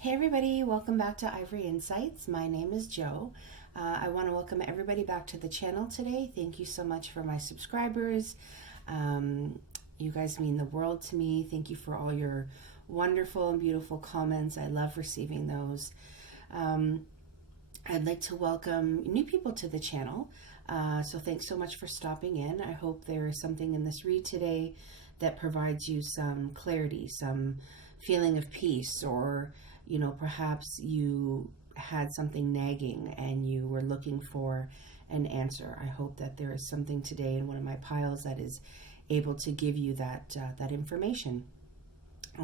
Hey everybody, welcome back to Ivory Insights. My name is Jo. I want to welcome everybody back to the channel today. Thank you so much for my subscribers. You guys mean the world to me. Thank you for all your wonderful and beautiful comments. I love receiving those. I'd like to welcome new people to the channel. So thanks so much for stopping in. I hope there is something in this read today that provides you some clarity, some feeling of peace, or perhaps you had something nagging and you were looking for an answer. I hope that there is something today in one of my piles that is able to give you that information.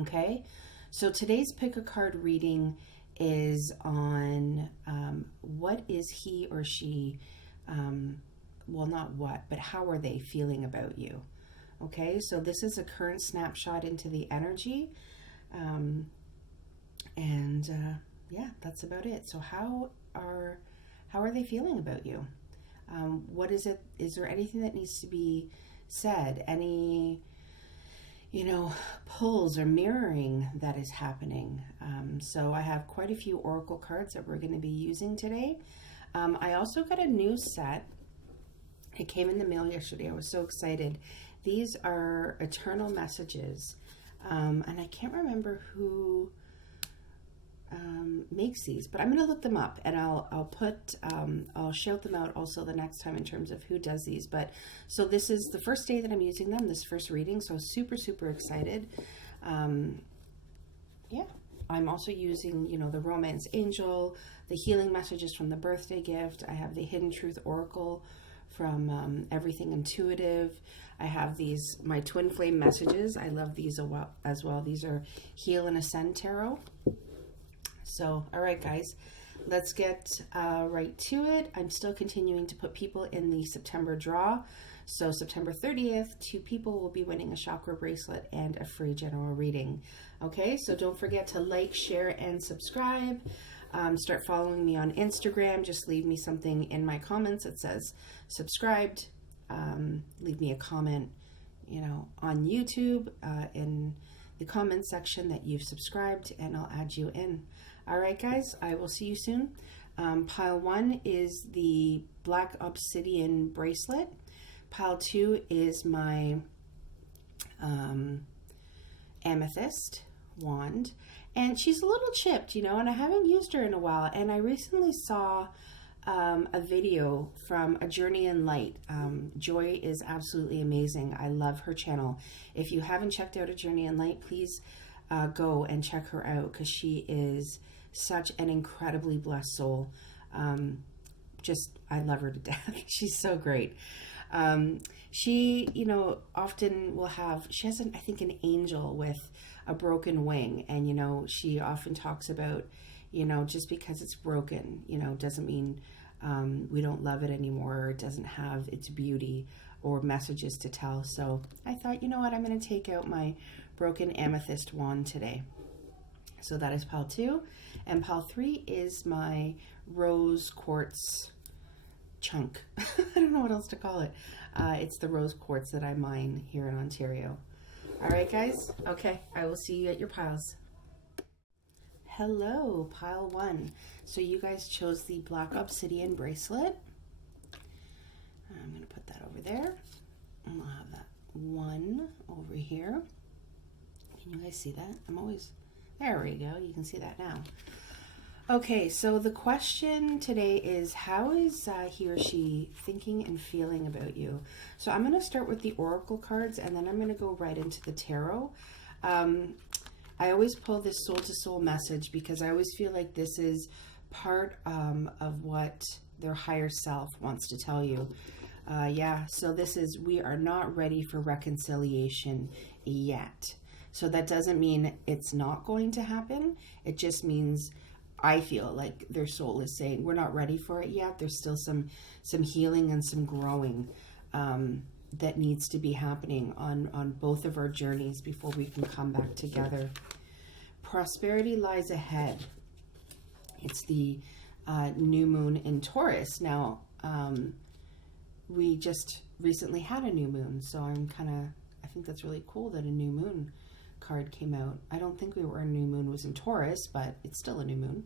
Okay, so today's pick a card reading is on what is he or she, well, not what, but how are they feeling about you? Okay, so this is a current snapshot into the energy. Yeah, that's about it. So how are they feeling about you? What is it? Is there anything that needs to be said? Any, pulls or mirroring that is happening? So I have quite a few oracle cards that we're going to be using today. I also got a new set. It came in the mail yesterday. I was so excited. These are eternal messages. And I can't remember who makes these, but I'm going to look them up and I'll shout them out also the next time in terms of who does these. But so this is the first day that I'm using them, this first reading, so super excited. Yeah, I'm also using the Romance Angel, the healing messages from the birthday gift. I have the Hidden Truth Oracle from Everything Intuitive. I have these, my TwinFlame messages. I love these as well. These are Heal and Ascend Tarot. So, all right, guys, let's get right to it. I'm still continuing to put people in the September draw. So September 30th, 2 people will be winning a chakra bracelet and a free general reading. Okay, so don't forget to like, share, and subscribe. Start following me on Instagram. Just leave me something in my comments that says subscribed. Leave me a comment, on YouTube in the comments section that you've subscribed, and I'll add you in. All right, guys, I will see you soon. Pile 1 is the Black Obsidian bracelet. Pile 2 is my amethyst wand, and she's a little chipped, and I haven't used her in a while. And I recently saw a video from A Journey in Light. Joy is absolutely amazing. I love her channel. If you haven't checked out A Journey in Light, please go and check her out, because she is such an incredibly blessed soul. I love her to death. She's so great. She, often will have, she has, I think, an angel with a broken wing. And, she often talks about, just because it's broken, doesn't mean we don't love it anymore, or it doesn't have its beauty or messages to tell. So I thought, you know what, I'm going to take out my broken amethyst wand today. So that is pile 2. And pile 3 is my rose quartz chunk. I don't know what else to call it. It's the rose quartz that I mine here in Ontario. All right, guys. Okay, I will see you at your piles. Hello, pile 1. So you guys chose the Black Obsidian bracelet. I'm going to put that over there. And I'll have that one over here. Can you guys see that? There we go. You can see that now. Okay, so the question today is, how is he or she thinking and feeling about you? So I'm going to start with the oracle cards, and then I'm going to go right into the tarot. I always pull this soul-to-soul message because I always feel like this is part of what their higher self wants to tell you. Yeah, so this is, we are not ready for reconciliation yet. So that doesn't mean it's not going to happen. It just means, I feel like their soul is saying, we're not ready for it yet. There's still some healing and some growing that needs to be happening on both of our journeys before we can come back together. Prosperity lies ahead. It's the new moon in Taurus. Now, we just recently had a new moon, so I think that's really cool that a new moon card came out. I don't think we were a new moon was in Taurus, but it's still a new moon.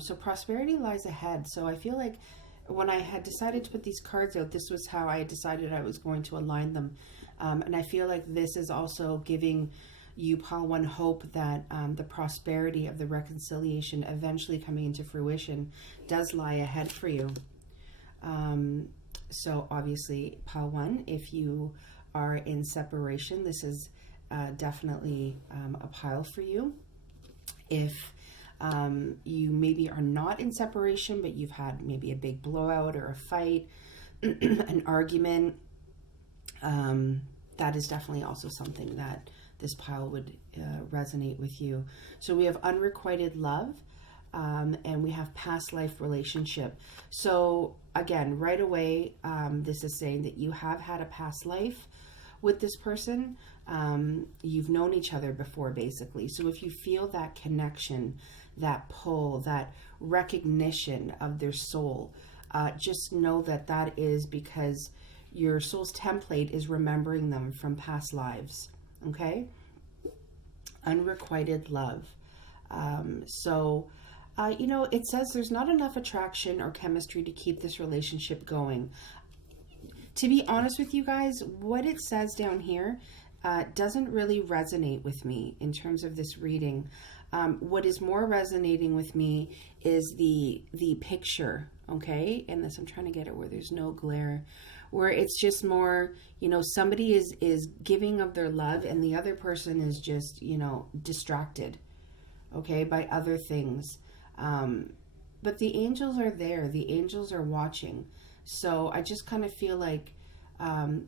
So prosperity lies ahead. So I feel like when I had decided to put these cards out, this was how I decided I was going to align them. And I feel like this is also giving you, pile 1, hope that the prosperity of the reconciliation eventually coming into fruition does lie ahead for you. So obviously, pile 1, if you are in separation, this is definitely a pile for you. If you maybe are not in separation, but you've had maybe a big blowout or a fight, an argument, that is definitely also something that this pile would resonate with you. So we have unrequited love, and we have past life relationship. So again, right away, this is saying that you have had a past life with this person. You've known each other before, basically. So if you feel that connection, that pull, that recognition of their soul, just know that that is because your soul's template is remembering them from past lives. Okay? Unrequited love. You know, it says there's not enough attraction or chemistry to keep this relationship going. To be honest with you guys, what it says down here doesn't really resonate with me in terms of this reading. What is more resonating with me is the picture, okay? And this, I'm trying to get it where there's no glare, where it's just more, you know, somebody is giving of their love and the other person is just, you know, distracted, okay, by other things. But the angels are there. The angels are watching. So I just kind of feel like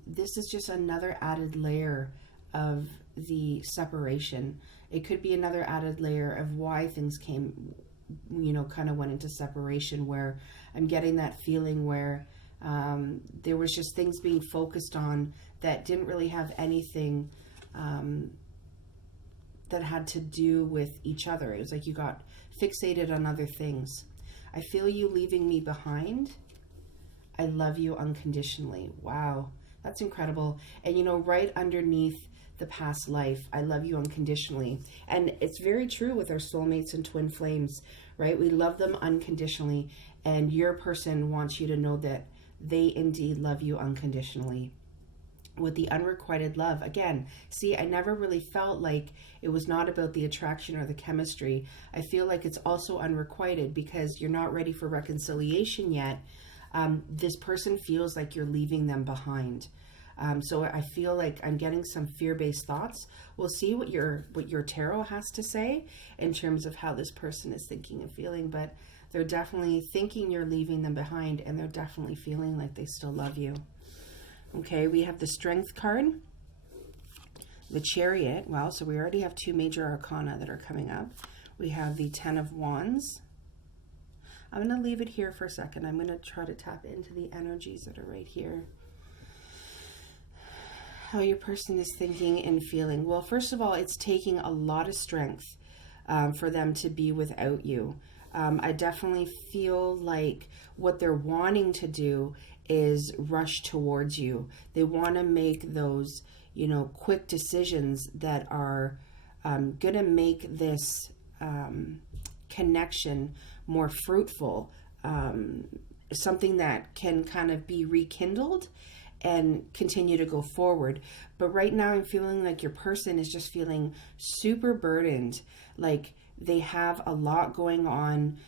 this is just another added layer of the separation. It could be another added layer of why things came, you know, kind of went into separation, where I'm getting that feeling where there was just things being focused on that didn't really have anything that had to do with each other. It was like you got fixated on other things. I feel you leaving me behind. I love you unconditionally. Wow, that's incredible. And you know, right underneath the past life, I love you unconditionally. And it's very true with our soulmates and twin flames, right? We love them unconditionally, and your person wants you to know that they indeed love you unconditionally. With the unrequited love, again, see, I never really felt like it was not about the attraction or the chemistry. I feel like it's also unrequited because you're not ready for reconciliation yet. This person feels like you're leaving them behind. So I feel like I'm getting some fear-based thoughts. We'll see what your tarot has to say in terms of how this person is thinking and feeling, but they're definitely thinking you're leaving them behind, and they're definitely feeling like they still love you. Okay, we have the Strength card, the Chariot. Wow, so we already have 2 major arcana that are coming up. We have the 10 of Wands. I'm going to leave it here for a second. I'm going to try to tap into the energies that are right here. How your person is thinking and feeling. Well, first of all, it's taking a lot of strength for them to be without you. I definitely feel like what they're wanting to do is rush towards you. They want to make those, you know, quick decisions that are going to make this connection more fruitful, something that can kind of be rekindled and continue to go forward. But right now I'm feeling like your person is just feeling super burdened, like they have a lot going on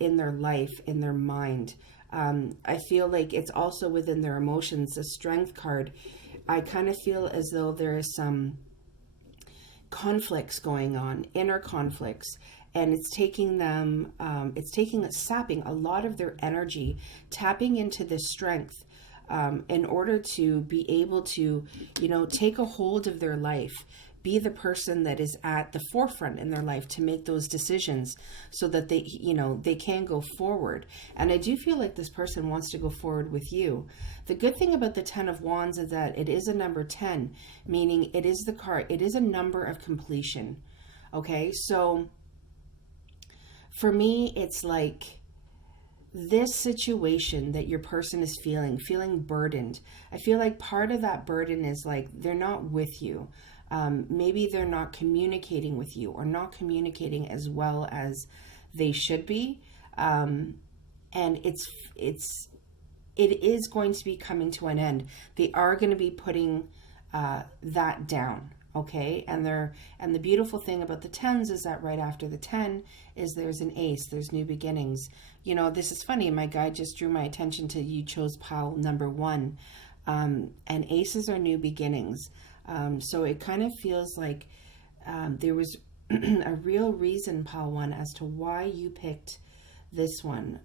in their life, in their mind. I feel like it's also within their emotions. The Strength card, I kind of feel as though there is some conflicts going on, inner conflicts, and it's taking them, sapping a lot of their energy, tapping into this strength in order to be able to, you know, take a hold of their life, be the person that is at the forefront in their life to make those decisions so that they, you know, they can go forward. And I do feel like this person wants to go forward with you. The good thing about the 10 of Wands is that it is a number 10, meaning it is the card, it is a number of completion. Okay, so for me, it's like this situation that your person is feeling burdened. I feel like part of that burden is like they're not with you. Maybe they're not communicating with you or not communicating as well as they should be. And it is going to be coming to an end. They are going to be putting that down. Okay, and the beautiful thing about the 10s is that right after the 10 is there's an ace, there's new beginnings. You know, this is funny. My guide just drew my attention to, you chose pile number 1, and aces are new beginnings. So it kind of feels like there was a real reason, pile 1, as to why you picked this one.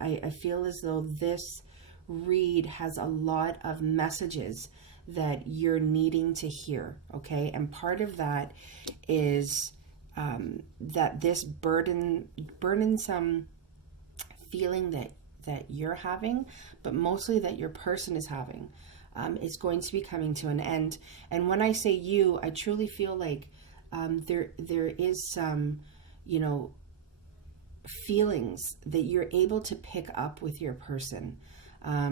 I feel as though this read has a lot of messages that you're needing to hear, okay? And part of that is that this burdensome feeling that you're having, but mostly that your person is having, is going to be coming to an end. And when I say you, I truly feel like there is some, you know, feelings that you're able to pick up with your person.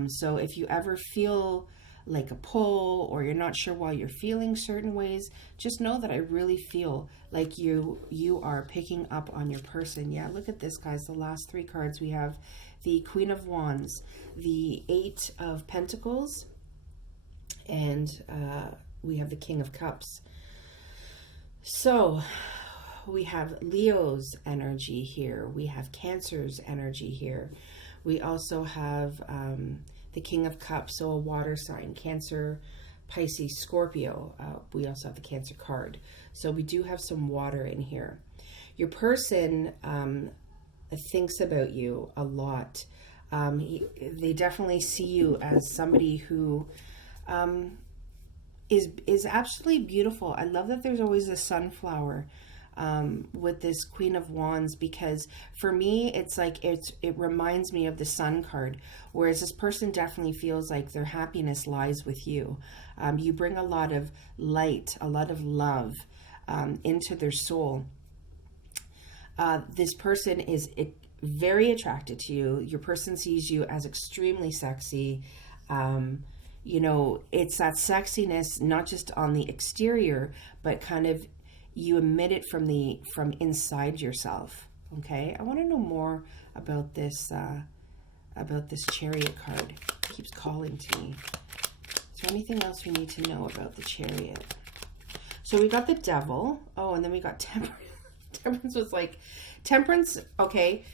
So if you ever feel like a pull, or you're not sure why you're feeling certain ways, just know that I really feel like you are picking up on your person. Yeah, look at this, guys. The last 3 cards, we have the Queen of Wands, the 8 of Pentacles, and we have the King of Cups. So we have Leo's energy here. We have Cancer's energy here. We also have the King of Cups, so a water sign, Cancer, Pisces, Scorpio. We also have the Cancer card. So we do have some water in here. Your person thinks about you a lot. They definitely see you as somebody who is absolutely beautiful. I love that there's always a sunflower with this Queen of Wands, because for me it's like it reminds me of the Sun card, whereas this person definitely feels like their happiness lies with you. You bring a lot of light, a lot of love into their soul. This person is very attracted to you. Your person sees you as extremely sexy. You know, it's that sexiness not just on the exterior, but kind of you emit it from inside yourself. Okay, I want to know more about this Chariot card. It keeps calling to me. Is there anything else we need to know about the Chariot? So we got the Devil. Oh, and then we got Temperance. Temperance was like, Temperance, okay,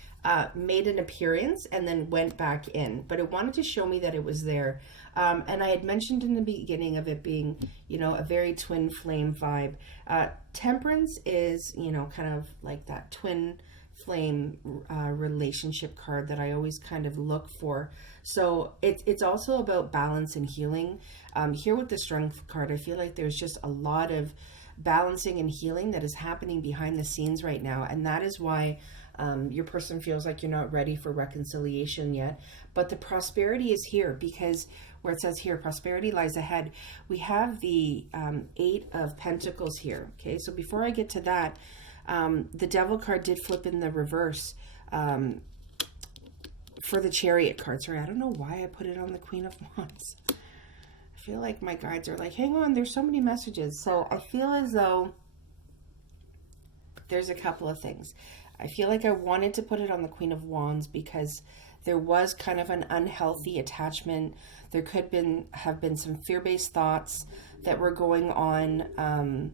made an appearance and then went back in, but it wanted to show me that it was there. And I had mentioned in the beginning of it being, you know, a very twin flame vibe. Temperance is, you know, kind of like that twin flame relationship card that I always kind of look for. So it's also about balance and healing. Here with the Strength card, I feel like there's just a lot of balancing and healing that is happening behind the scenes right now. And that is why your person feels like you're not ready for reconciliation yet. But the prosperity is here, because where it says here, prosperity lies ahead, we have the 8 of Pentacles here. Okay, so before I get to that, the Devil card did flip in the reverse for the Chariot card. Sorry, I don't know why I put it on the Queen of Wands. I feel like my guides are like, hang on, there's so many messages. So I feel as though there's a couple of things. I feel like I wanted to put it on the Queen of Wands because there was kind of an unhealthy attachment. There could have been some fear-based thoughts that were going on,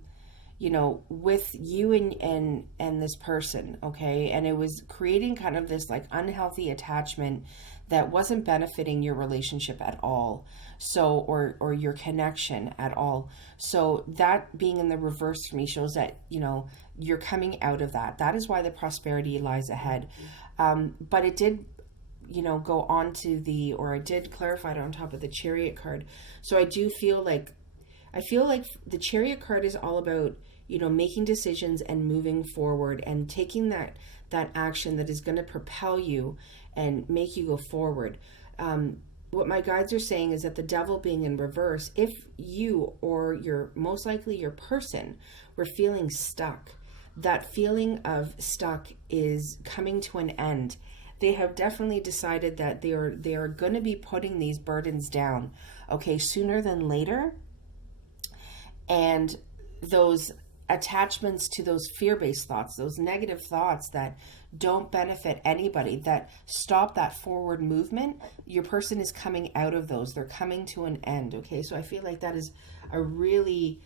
you know, with you and this person, okay? And it was creating kind of this like unhealthy attachment that wasn't benefiting your relationship at all. So, or your connection at all. So that being in the reverse for me shows that, you know, you're coming out of that. That is why the prosperity lies ahead. But it did, you know, go on to I did clarify it on top of the Chariot card. So I do feel like, the Chariot card is all about, you know, making decisions and moving forward and taking that action that is going to propel you and make you go forward. What my guides are saying is that the Devil being in reverse, if you or most likely your person were feeling stuck, that feeling of stuck is coming to an end. They have definitely decided that they are going to be putting these burdens down, okay, sooner than later. And those attachments to those fear-based thoughts, those negative thoughts that don't benefit anybody, that stop that forward movement, your person is coming out of those. They're coming to an end, okay? So I feel like that is a really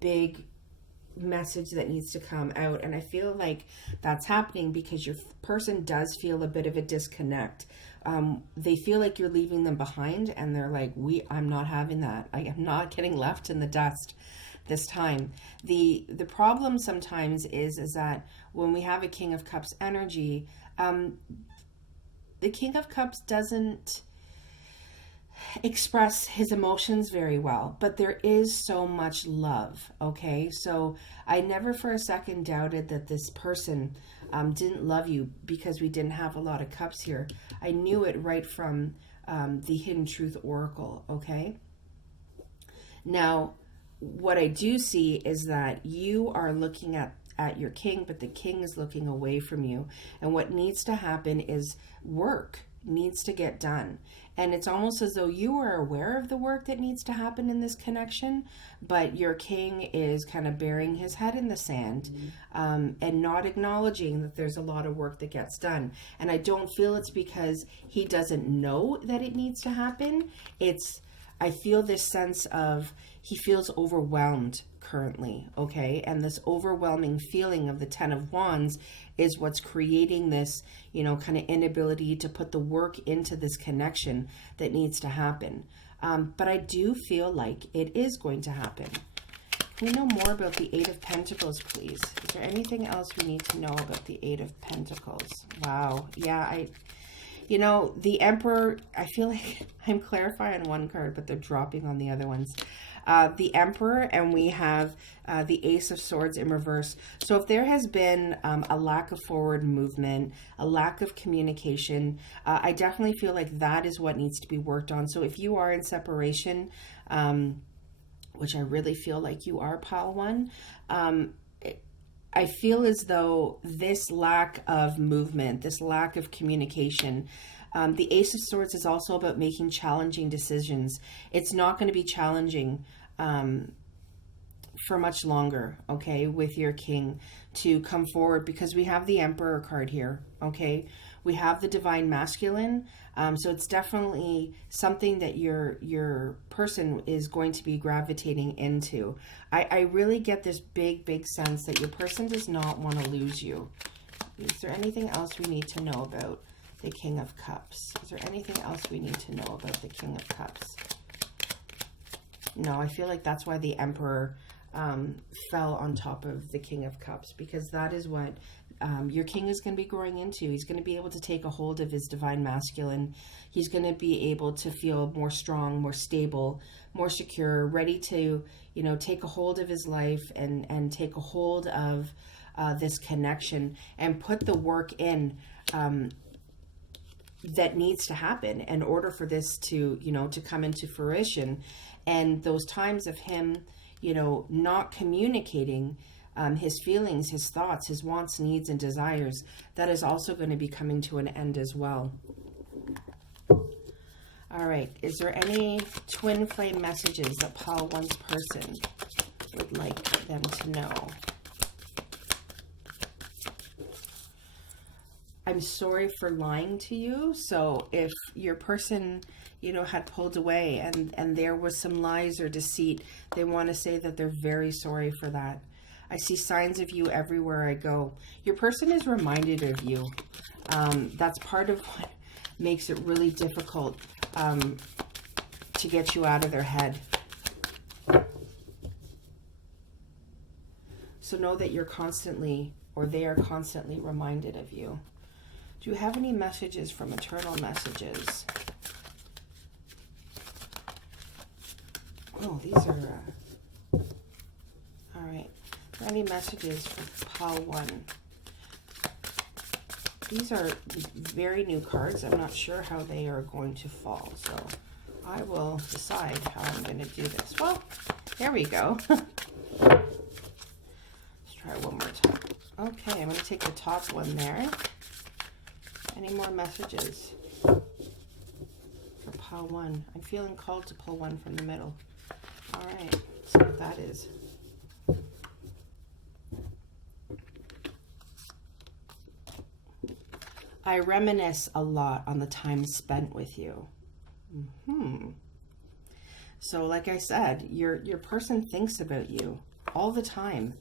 big message that needs to come out. And I feel like that's happening because your person does feel a bit of a disconnect. They feel like you're leaving them behind, and they're like, I'm not having that. I am not getting left in the dust this time. The problem sometimes is that when we have a King of Cups energy, the King of Cups doesn't express his emotions very well, but there is so much love, okay? So I never for a second doubted that this person didn't love you because we didn't have a lot of cups here. I knew it right from the Hidden Truth Oracle, okay? Now, what I do see is that you are looking at your king, but the king is looking away from you. And what needs to happen is work needs to get done. And it's almost as though you are aware of the work that needs to happen in this connection, but your king is kind of burying his head in the sand, and not acknowledging that there's a lot of work that gets done. And I don't feel it's because he doesn't know that it needs to happen. I feel this sense of he feels overwhelmed currently, okay? And this overwhelming feeling of the Ten of Wands is what's creating this, kind of inability to put the work into this connection that needs to happen. But I do feel like it is going to happen. Can we know more about the Eight of Pentacles, please? Is there anything else we need to know about the Eight of Pentacles? Wow. Yeah, the Emperor, I feel like I'm clarifying one card, but they're dropping on the other ones. The Emperor, and we have the Ace of Swords in reverse. So if there has been a lack of forward movement, a lack of communication, I definitely feel like that is what needs to be worked on. So if you are in separation, which I really feel like you are, Pile 1, I feel as though this lack of movement, this lack of communication, the Ace of Swords is also about making challenging decisions. It's not going to be challenging for much longer, okay, with your king to come forward, because we have the Emperor card here, okay? We have the Divine Masculine, so it's definitely something that your person is going to be gravitating into. I really get this big sense that your person does not want to lose you. Is there anything else we need to know about the King of Cups? Is there anything else we need to know about the King of Cups? No, I feel like that's why the Emperor fell on top of the King of Cups, because that is what your king is going to be growing into. He's going to be able to take a hold of his Divine Masculine. He's going to be able to feel more strong, more stable, more secure, ready to, take a hold of his life and take a hold of this connection and put the work in that needs to happen in order for this to, to come into fruition. And those times of him, not communicating his feelings, his thoughts, his wants, needs, and desires, that is also going to be coming to an end as well. All right. Is there any twin flame messages that Pile 1's person would like them to know? I'm sorry for lying to you. So if your person, had pulled away and there was some lies or deceit, they want to say that they're very sorry for that. I see signs of you everywhere I go. Your person is reminded of you. That's part of what makes it really difficult to get you out of their head. So know that you're constantly, or they are constantly reminded of you. Do you have any messages from Eternal Messages? Oh, these are... all right. Any messages for Pile 1? These are very new cards. I'm not sure how they are going to fall, so I will decide how I'm going to do this. Well, there we go. Let's try one more time. Okay, I'm going to take the top one there. Any more messages for Pile 1? I'm feeling called to pull one from the middle. All right, so what that is. I reminisce a lot on the time spent with you. So like I said, your person thinks about you all the time.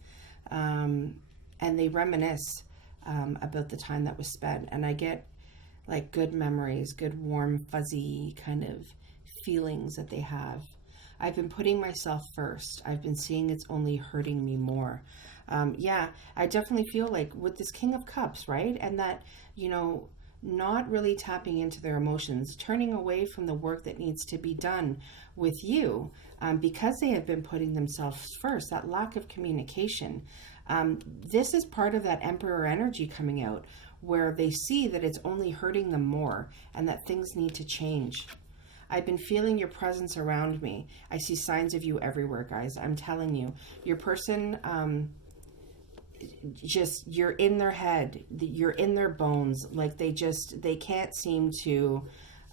And they reminisce about the time that was spent. And I get like good memories, good warm, fuzzy kind of feelings that they have. I've been putting myself first. I've been seeing it's only hurting me more. Yeah, I definitely feel like with this King of Cups, right? And that, you know, not really tapping into their emotions, turning away from the work that needs to be done with you because they have been putting themselves first, that lack of communication. This is part of that Emperor energy coming out where they see that it's only hurting them more and that things need to change. I've been feeling your presence around me. I see signs of you everywhere, guys. I'm telling you, your person, just, you're in their head, you're in their bones. Like they can't seem to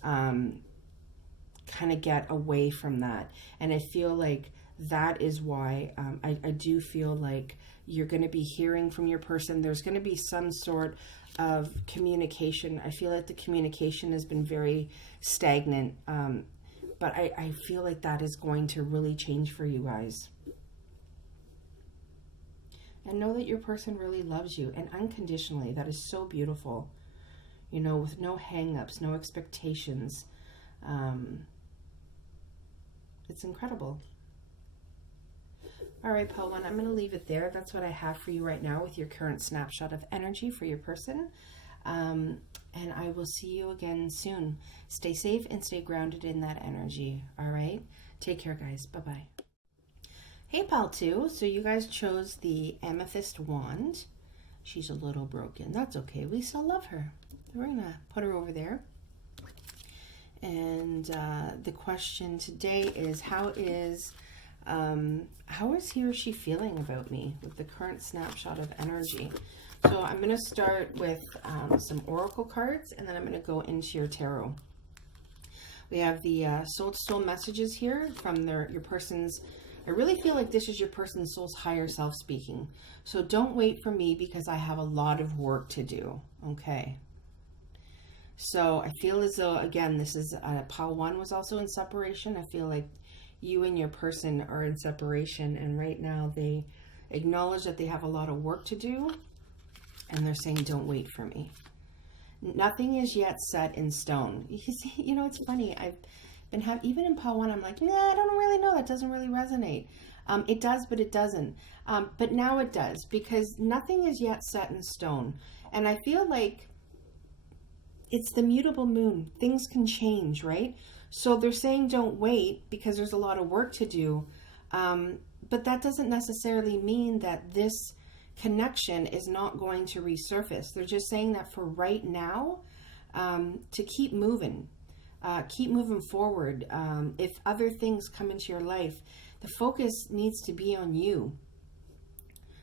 kind of get away from that. And I feel like that is why I do feel like you're going to be hearing from your person. There's going to be some sort of communication. I feel like the communication has been very stagnant, but I feel like that is going to really change for you guys. And know that your person really loves you and unconditionally. That is so beautiful, you know, with no hang-ups, no expectations. It's incredible. All right, Pile 1, I'm going to leave it there. That's what I have for you right now with your current snapshot of energy for your person. And I will see you again soon. Stay safe and stay grounded in that energy. All right? Take care, guys. Bye-bye. Hey, Pile 2. So you guys chose the Amethyst Wand. She's a little broken. That's okay. We still love her. We're going to put her over there. And the question today is, how is he or she feeling about me with the current snapshot of energy? So I'm going to start with some oracle cards, and then I'm going to go into your tarot. We have the soul to soul messages here from your person's. I really feel like this is your person's soul's higher self speaking. So don't wait for me because I have a lot of work to do. Okay. So I feel as though, again, this is Pile 1 was also in separation. I feel like you and your person are in separation, and right now they acknowledge that they have a lot of work to do, and they're saying, don't wait for me. Nothing is yet set in stone. You know, it's funny. I've been even in Pile 1, I'm like, nah, I don't really know. That doesn't really resonate. It does, but it doesn't. But now it does, because nothing is yet set in stone. And I feel like it's the mutable moon. Things can change, right? So they're saying don't wait because there's a lot of work to do. But that doesn't necessarily mean that this connection is not going to resurface. They're just saying that for right now, to keep moving forward. If other things come into your life, the focus needs to be on you.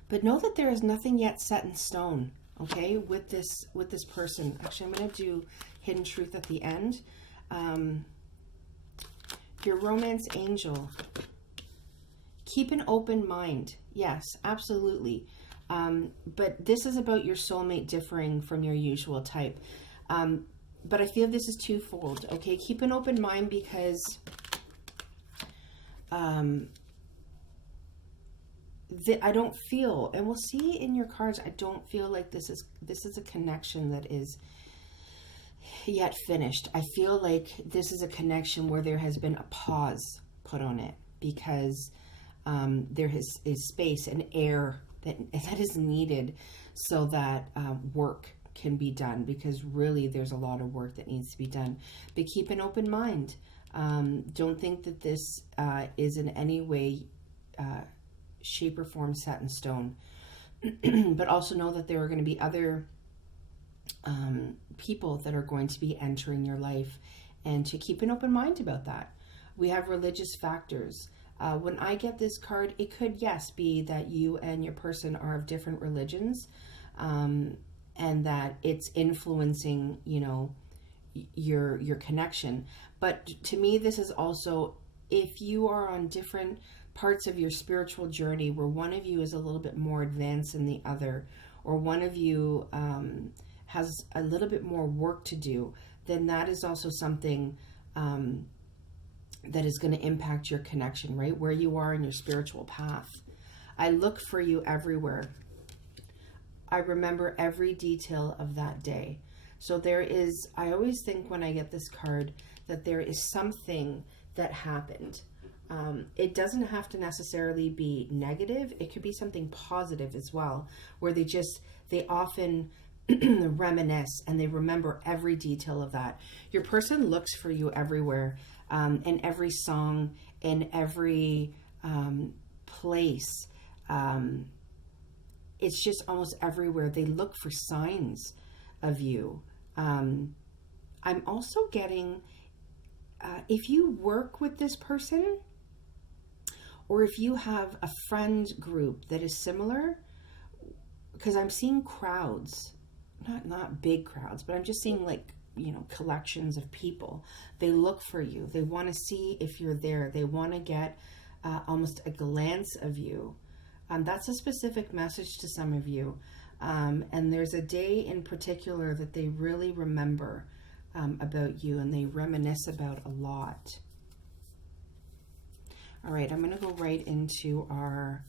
But know that there is nothing yet set in stone. Okay, with this person. Actually, I'm going to do Hidden Truth at the end. Your romance angel. Keep an open mind. Yes, absolutely. But this is about your soulmate differing from your usual type. But I feel this is twofold. Okay, keep an open mind because I don't feel, and we'll see in your cards, I don't feel like this is a connection that is yet finished. I feel like this is a connection where there has been a pause put on it because there is space and air that is needed so that work can be done, because really there's a lot of work that needs to be done. But keep an open mind. Don't think that this is in any way shape or form set in stone. But also know that there are going to be other people that are going to be entering your life, and to keep an open mind about that. We have religious factors. When I get this card, it could, yes, be that you and your person are of different religions, and that it's influencing, you know, your connection. But to me, this is also, if you are on different parts of your spiritual journey where one of you is a little bit more advanced than the other, or one of you has a little bit more work to do, then that is also something that is going to impact your connection, right? Where you are in your spiritual path. I look for you everywhere. I remember every detail of that day. So there is, I always think when I get this card that there is something that happened. It doesn't have to necessarily be negative. It could be something positive as well, where they often reminisce and they remember every detail of that. Your person looks for you everywhere, in every song, in every place. It's just almost everywhere. They look for signs of you. I'm also getting, if you work with this person, or if you have a friend group that is similar, because I'm seeing crowds, not big crowds, but I'm just seeing like, collections of people. They look for you. They want to see if you're there. They want to get almost a glance of you. That's a specific message to some of you. And there's a day in particular that they really remember about you, and they reminisce about a lot. All right, I'm going to go right into our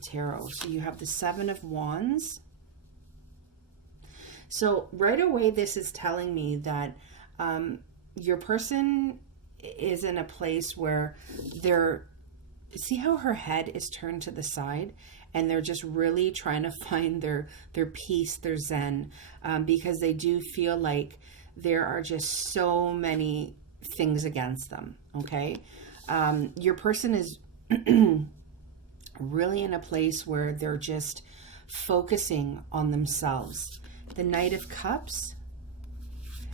tarot. So you have the Seven of Wands. So right away, this is telling me that your person is in a place where see how her head is turned to the side, and they're just really trying to find their peace, their zen, because they do feel like there are just so many things against them, okay? Your person is really in a place where they're just focusing on themselves. The Knight of Cups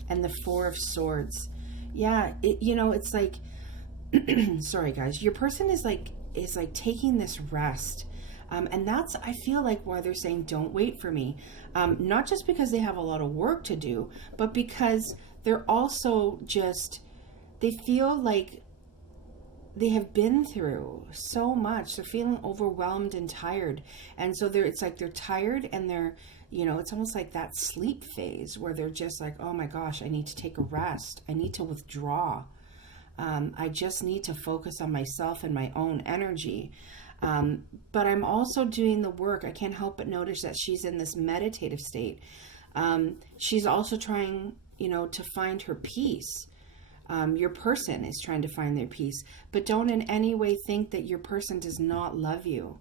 and the Four of Swords. Yeah, it's like, sorry guys, your person is like taking this rest. And that's, I feel like, why they're saying, don't wait for me. Not just because they have a lot of work to do, but because they're also just, they feel like they have been through so much. They're feeling overwhelmed and tired. And so it's like they're tired, and they're, it's almost like that sleep phase where they're just like, oh my gosh, I need to take a rest. I need to withdraw. I just need to focus on myself and my own energy. But I'm also doing the work. I can't help but notice that she's in this meditative state. She's also trying, to find her peace. Your person is trying to find their peace, but don't in any way think that your person does not love you,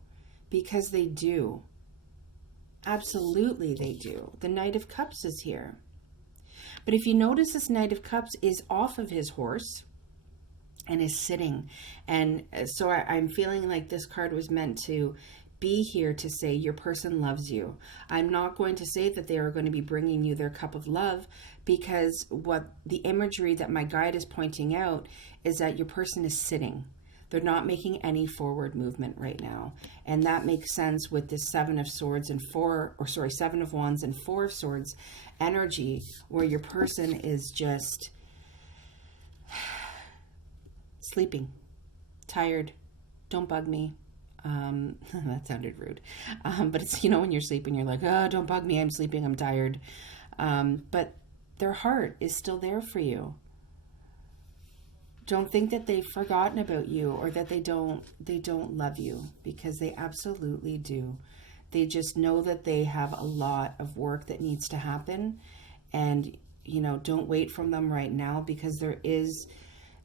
because they do. Absolutely they do. The Knight of Cups is here. But if you notice, this Knight of Cups is off of his horse and is sitting. And so I'm feeling like this card was meant to be here to say your person loves you. I'm not going to say that they are going to be bringing you their cup of love, because what the imagery that my guide is pointing out is that your person is sitting. They're not making any forward movement right now. And that makes sense with this Seven of Swords and Seven of Wands and Four of Swords energy, where your person is just sleeping, tired. Don't bug me. That sounded rude. But it's, when you're sleeping, you're like, oh, don't bug me. I'm sleeping. I'm tired. But their heart is still there for you. Don't think that they've forgotten about you, or that they don't love you, because they absolutely do. They just know that they have a lot of work that needs to happen, and, don't wait from them right now, because there is,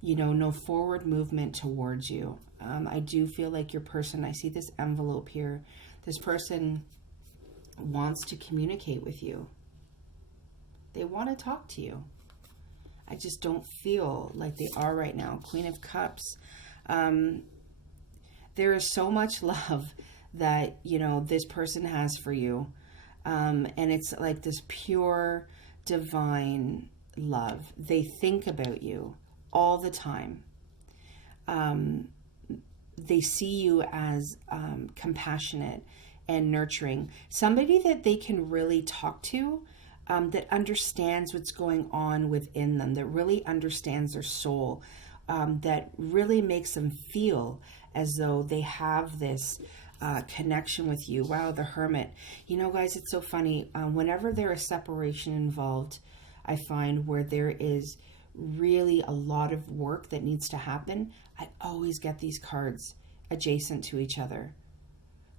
no forward movement towards you. I do feel like your person, I see this envelope here. This person wants to communicate with you. They want to talk to you. I just don't feel like they are right now. Queen of Cups. There is so much love that, this person has for you. And it's like this pure, divine love. They think about you all the time. They see you as compassionate and nurturing. Somebody that they can really talk to, that understands what's going on within them, that really understands their soul, that really makes them feel as though they have this connection with you. Wow, the Hermit. You know, guys, it's so funny. Whenever there is separation involved, I find where there is really a lot of work that needs to happen, I always get these cards adjacent to each other.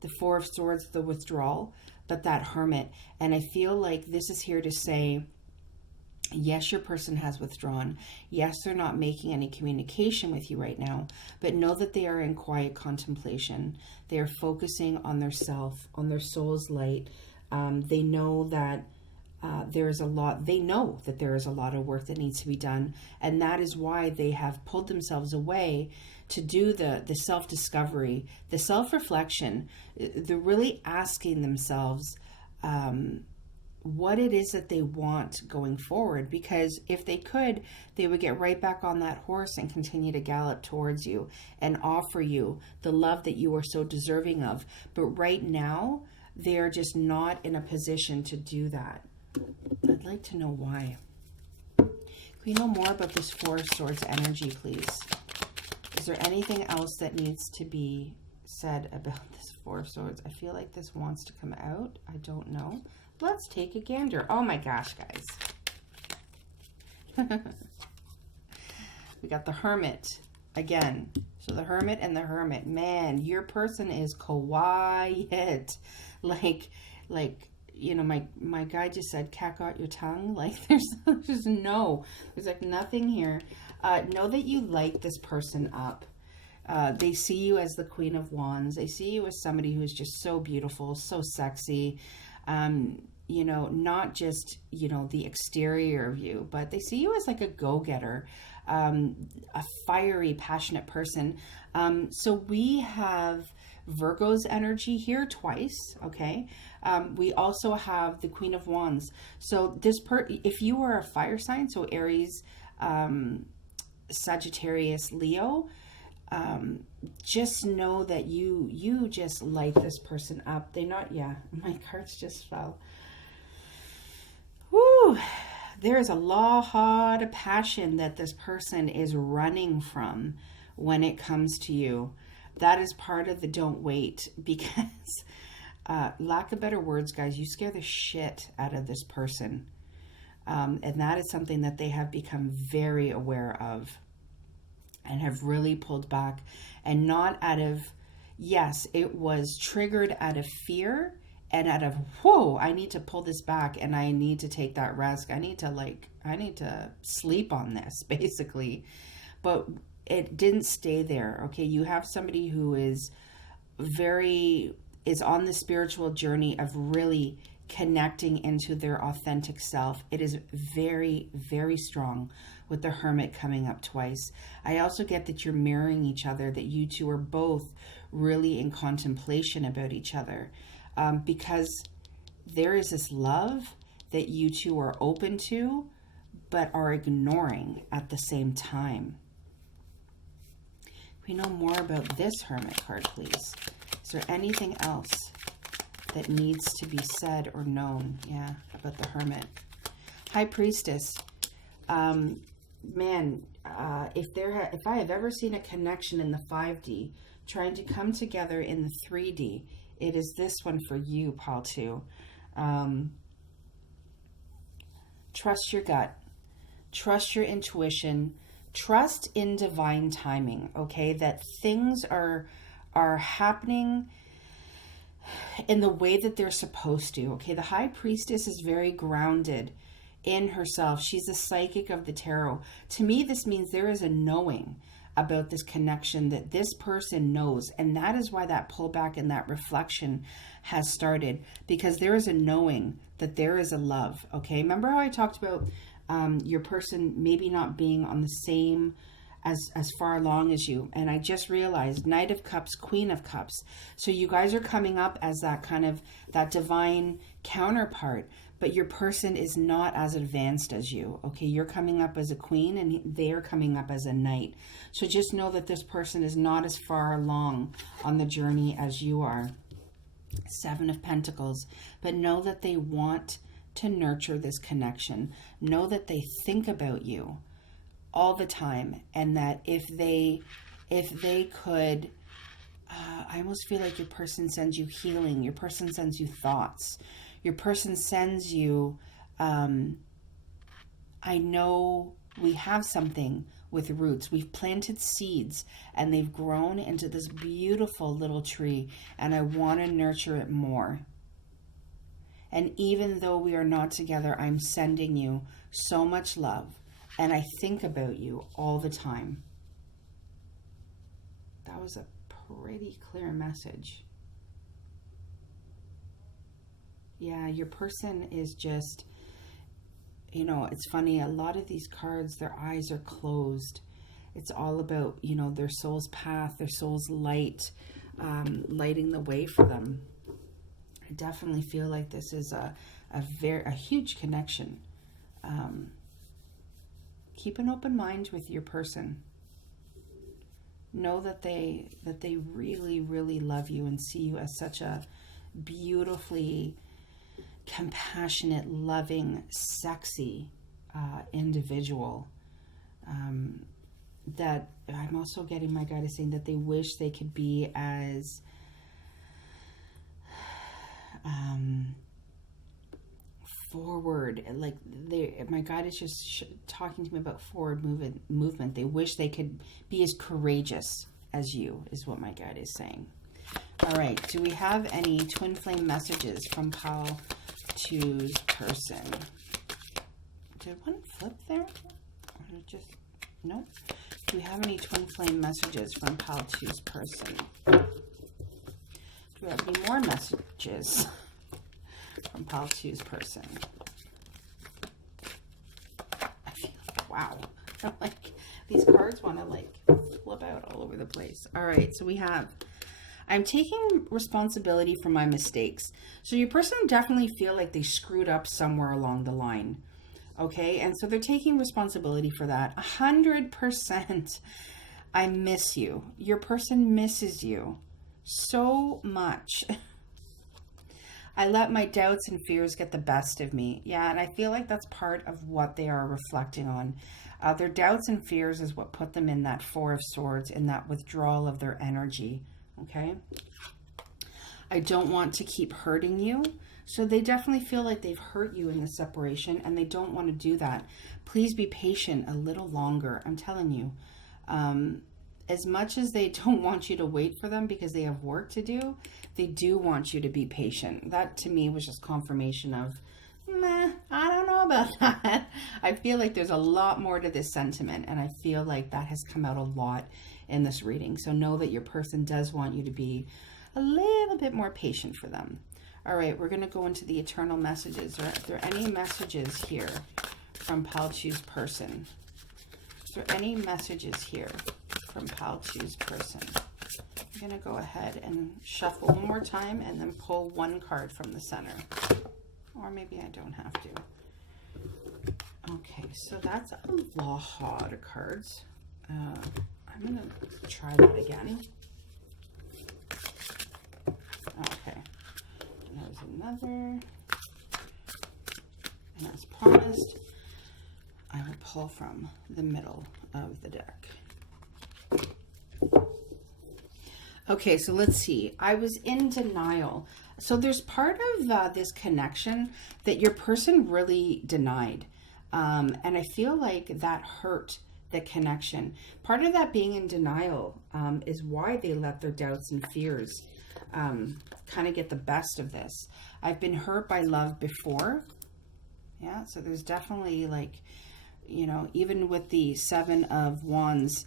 The Four of Swords, the withdrawal, but that Hermit. And I feel like this is here to say, yes, your person has withdrawn. Yes, they're not making any communication with you right now, but know that they are in quiet contemplation. They are focusing on their self, on their soul's light. They know that there is a lot of work that needs to be done. And that is why they have pulled themselves away to do the self-discovery, the self-reflection. They're really asking themselves, what it is that they want going forward, because if they could, they would get right back on that horse and continue to gallop towards you and offer you the love that you are so deserving of. But right now, they are just not in a position to do that. I'd like to know why. Can we know more about this Four of Swords energy, please? Is there anything else that needs to be said about this Four of Swords? I feel like this wants to come out. I don't know. Let's take a gander. Oh my gosh, guys. We got the Hermit again. So the Hermit and the Hermit. Man, your person is quiet. Like, you know, my guy just said, cat got your tongue. Like, there's like nothing here. Know that you light this person up. They see you as the Queen of Wands. They see you as somebody who is just so beautiful, so sexy. You know, not just, you know, the exterior of you, but they see you as like a go-getter, a fiery, passionate person. So we have Virgo's energy here twice, okay? We also have the Queen of Wands. So this if you are a fire sign, so Aries, Sagittarius, Leo, just know that you just light this person up. My cards just fell. Woo! There is a lot of passion that this person is running from when it comes to you. That is part of the don't wait, because lack of better words, guys, you scare the shit out of this person. And that is something that they have become very aware of and have really pulled back, and not out of, yes, it was triggered out of fear and out of, whoa, I need to pull this back and I need to take that risk. I need to sleep on this, basically. But it didn't stay there. Okay. You have somebody who is on the spiritual journey of really connecting into their authentic self. It is very, very strong with the Hermit coming up twice. I also get that you're mirroring each other, that you two are both really in contemplation about each other, because there is this love that you two are open to, but are ignoring at the same time. We know more about this Hermit card, please. Is there anything else that needs to be said or known? Yeah, about the Hermit. High Priestess. Man, if I have ever seen a connection in the 5D trying to come together in the 3D, it is this one for you, pal, too. Trust your gut. Trust your intuition. Trust in divine timing, okay? That things are happening in the way that they're supposed to, okay? The High Priestess is very grounded in herself. She's a psychic of the tarot. To me, this means there is a knowing about this connection, that this person knows, and that is why that pullback and that reflection has started, because there is a knowing that there is a love, okay? Remember how I talked about your person maybe not being on the same as far along as you, and I just realized Knight of Cups, Queen of Cups. So you guys are coming up as that kind of that divine counterpart, but your person is not as advanced as you, okay? You're coming up as a queen and they're coming up as a knight. So just know that this person is not as far along on the journey as you are. Seven of Pentacles. But know that they want to nurture this connection. Know that they think about you all the time, and that if they could I almost feel like your person sends you healing. Your person sends you thoughts. Your person sends you, I know we have something with roots. We've planted seeds and they've grown into this beautiful little tree, and I want to nurture it more. And even though we are not together, I'm sending you so much love, and I think about you all the time. That was a pretty clear message. Yeah, your person is just, you know, it's funny, a lot of these cards, their eyes are closed. It's all about, you know, their soul's path, their soul's light, lighting the way for them. I definitely feel like this is a huge connection. Keep an open mind with your person. Know that they really, really love you and see you as such a beautifully compassionate, loving, sexy individual. That I'm also getting, my guide is saying that they wish they could be as forward, like my guide is just talking to me about forward movement. They wish they could be as courageous as you, is what my guide is saying. All right, do we have any twin flame messages from Pile 2's person? Did one flip there? Or just nope. Do we have any twin flame messages from Pile 2's person? Do we have any more messages from Pile 2's person? I feel like, wow. I'm like, these cards want to like flip out all over the place. All right, so we have, I'm taking responsibility for my mistakes. So your person definitely feel like they screwed up somewhere along the line. Okay, and so they're taking responsibility for that. 100%. I miss you. Your person misses you so much. I let my doubts and fears get the best of me. Yeah, and I feel like that's part of what they are reflecting on. Their doubts and fears is what put them in that Four of Swords, in that withdrawal of their energy. Okay? I don't want to keep hurting you. So they definitely feel like they've hurt you in the separation, and they don't want to do that. Please be patient a little longer. I'm telling you. As much as they don't want you to wait for them because they have work to do, they do want you to be patient. That to me was just confirmation of, I don't know about that. I feel like there's a lot more to this sentiment, and I feel like that has come out a lot in this reading. So know that your person does want you to be a little bit more patient for them. All right, we're going to go into the eternal messages. Are there any messages here from Pile 2's person? Is there any messages here from Pile 2's person? I'm going to go ahead and shuffle one more time and then pull one card from the center. Or maybe I don't have to. Okay, so that's a lot of cards. I'm going to try that again. Okay. There's another. And as promised, I will pull from the middle of the deck. Okay, so let's see. I was in denial. So there's part of this connection that your person really denied. And I feel like that hurt the connection. Part of that being in denial is why they let their doubts and fears kind of get the best of this. I've been hurt by love before. Yeah, so there's definitely like, you know, even with the Seven of Wands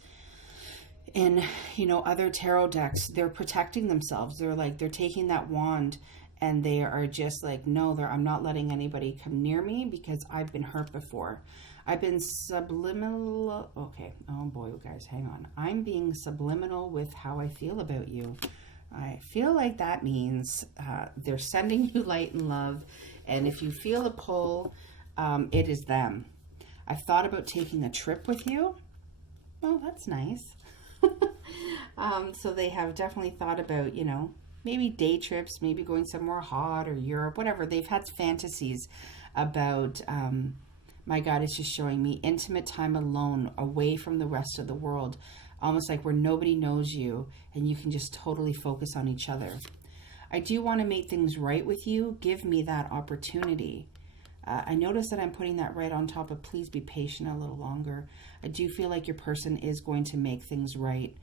in, you know, other tarot decks, they're protecting themselves. They're like, they're taking that wand and they are just like, no, I'm not letting anybody come near me because I've been hurt before. I've been subliminal. Okay. Oh boy, guys, hang on. I'm being subliminal with how I feel about you. I feel like that means they're sending you light and love. And if you feel a pull, it is them. I've thought about taking a trip with you. Oh, that's nice. So they have definitely thought about, you know, maybe day trips, maybe going somewhere hot or Europe, whatever. They've had fantasies about, my God is just showing me intimate time alone, away from the rest of the world, almost like where nobody knows you and you can just totally focus on each other. I do want to make things right with you. Give me that opportunity. I notice that I'm putting that right on top of please be patient a little longer. I do feel like your person is going to make things right.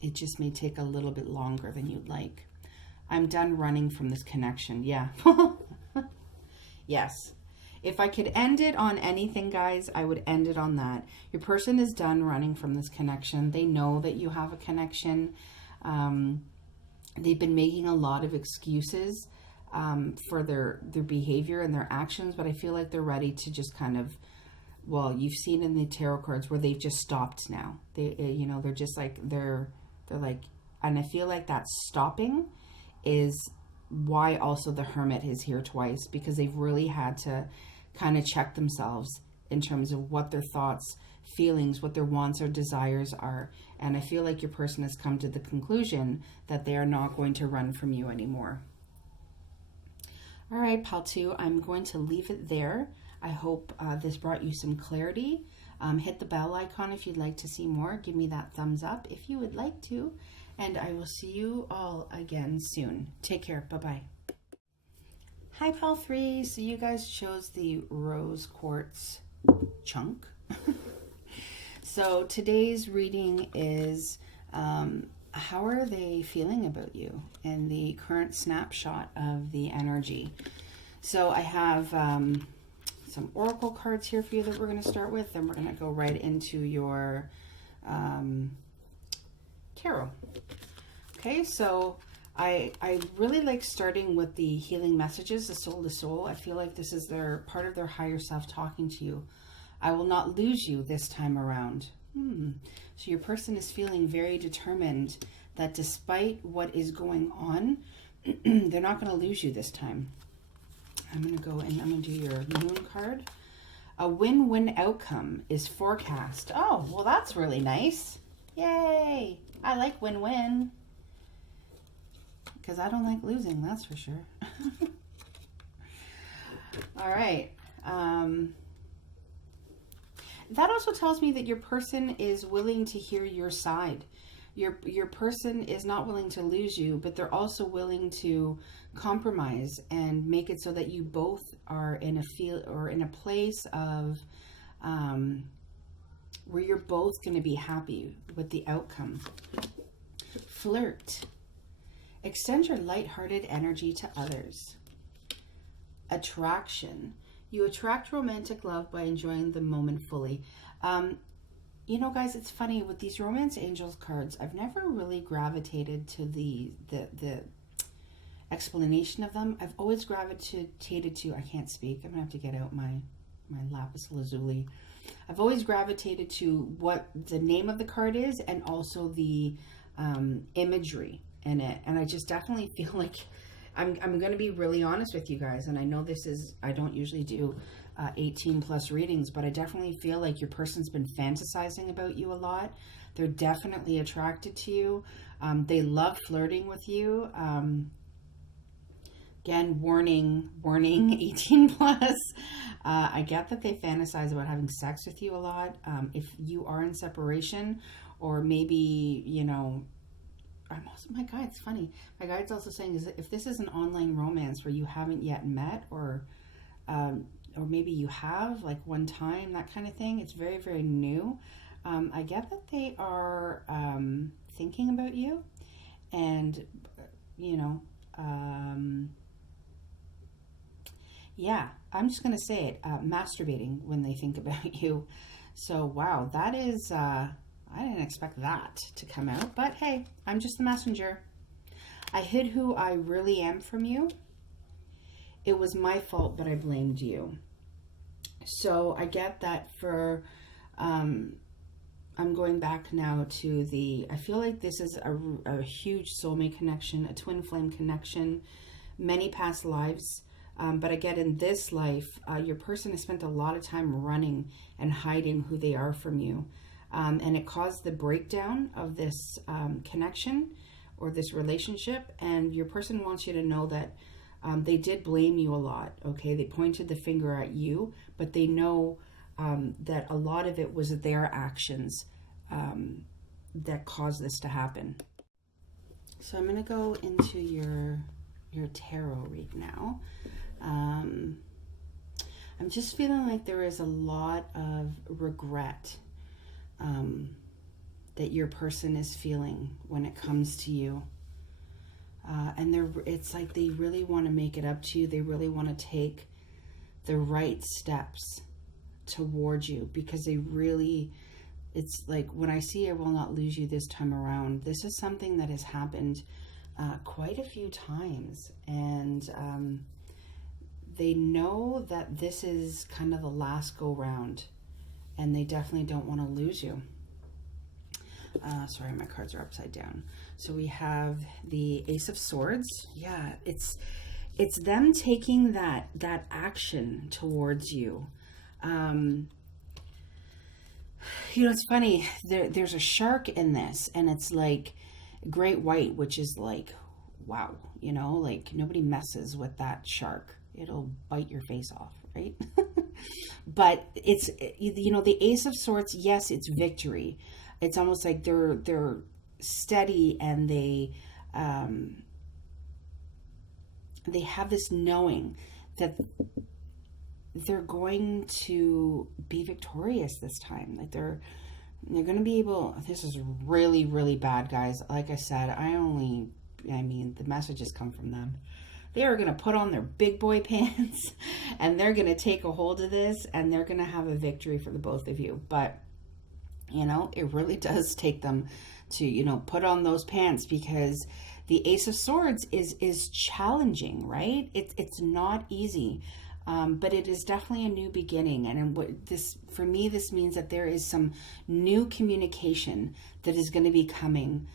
It just may take a little bit longer than you'd like. I'm done running from this connection. Yeah. Yes. If I could end it on anything, guys, I would end it on that. Your person is done running from this connection. They know that you have a connection. They've been making a lot of excuses for their behavior and their actions, but I feel like they're ready to just kind of, well, you've seen in the tarot cards where they've just stopped now. They, you know, they're just like, they're like, and I feel like that stopping is why also the Hermit is here twice, because they've really had to kind of check themselves in terms of what their thoughts, feelings, what their wants or desires are. And I feel like your person has come to the conclusion that they are not going to run from you anymore. All right, Pal 2, I'm going to leave it there. I hope this brought you some clarity. Hit the bell icon if you'd like to see more. Give me that thumbs up if you would like to. And I will see you all again soon. Take care. Bye-bye. Hi, Pal 3. So you guys chose the rose quartz chunk. So today's reading is how are they feeling about you in the current snapshot of the energy. So I have some oracle cards here for you that we're going to start with. Then we're going to go right into your tarot. Okay, so I really like starting with the healing messages, the soul to soul. I feel like this is their part of their higher self talking to you. I will not lose you this time around. So your person is feeling very determined that despite what is going on, they're not going to lose you this time. I'm going to go and I'm going to do your moon card. A win-win outcome is forecast. Oh, well, that's really nice. Yay. I like win-win. Because I don't like losing, that's for sure. All right. That also tells me that your person is willing to hear your side. Your person is not willing to lose you, but they're also willing to compromise and make it so that you both are in a place of where you're both going to be happy with the outcome. Flirt. Extend your lighthearted energy to others. Attraction. You attract romantic love by enjoying the moment fully. You know, guys, it's funny with these romance angels cards. I've never really gravitated to the explanation of them. I've always gravitated to, I can't speak. I'm gonna have to get out my lapis lazuli. I've always gravitated to what the name of the card is and also the imagery in it. And I just definitely feel like I'm going to be really honest with you guys. And I know I don't usually do 18 plus readings, but I definitely feel like your person's been fantasizing about you a lot. They're definitely attracted to you. They love flirting with you. Again, warning, 18 plus. I get that they fantasize about having sex with you a lot. If you are in separation, or maybe, you know, my guide's funny. My guide's also saying is that if this is an online romance where you haven't yet met, or maybe you have like one time, that kind of thing, it's very, very new. I get that they are thinking about you, and you know, yeah, I'm just gonna say it, masturbating when they think about you. So wow, that is I didn't expect that to come out, but hey, I'm just the messenger. I hid who I really am from you. It was my fault, but I blamed you. So I get that for, I'm going back now to I feel like this is a huge soulmate connection, a twin flame connection, many past lives. But I get in this life, your person has spent a lot of time running and hiding who they are from you. And it caused the breakdown of this connection or this relationship. And your person wants you to know that they did blame you a lot, okay? They pointed the finger at you, but they know that a lot of it was their actions that caused this to happen. So I'm going to go into your tarot read now. I'm just feeling like there is a lot of regret that your person is feeling when it comes to you. And it's like they really want to make it up to you. They really want to take the right steps towards you, because they really, it's like when I see I will not lose you this time around, this is something that has happened quite a few times. And they know that this is kind of the last go round, and they definitely don't want to lose you. Sorry, my cards are upside down. So we have the Ace of Swords. Yeah, it's them taking that action towards you. It's funny. There's a shark in this, and it's like great white, which is like, wow, like nobody messes with that shark. It'll bite your face off, right? But it's, the Ace of Swords, yes, it's victory. It's almost like they're steady, and they have this knowing that they're going to be victorious this time. Like they're going to be able, this is really, really bad, guys. Like I said, the messages come from them. They are going to put on their big boy pants, and they're going to take a hold of this, and they're going to have a victory for the both of you. But, it really does take them to, put on those pants, because the Ace of Swords is challenging, right? It's not easy. But it is definitely a new beginning. And for me, this means that there is some new communication that is going to be coming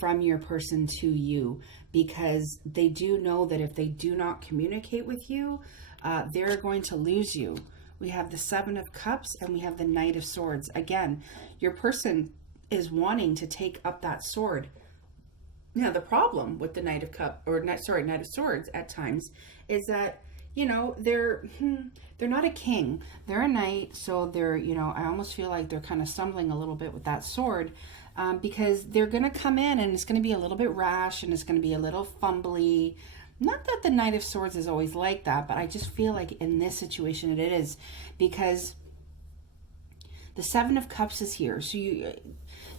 from your person to you, because they do know that if they do not communicate with you, they're going to lose you. We have the Seven of Cups, and we have the Knight of Swords. Again, your person is wanting to take up that sword. Now, the problem with the Knight of Swords at times is that, they're not a king. They're a knight, so they're, I almost feel like they're kind of stumbling a little bit with that sword, because they're going to come in, and it's going to be a little bit rash, and it's going to be a little fumbly. Not that the Knight of Swords is always like that, but I just feel like in this situation it is, because the Seven of Cups is here. So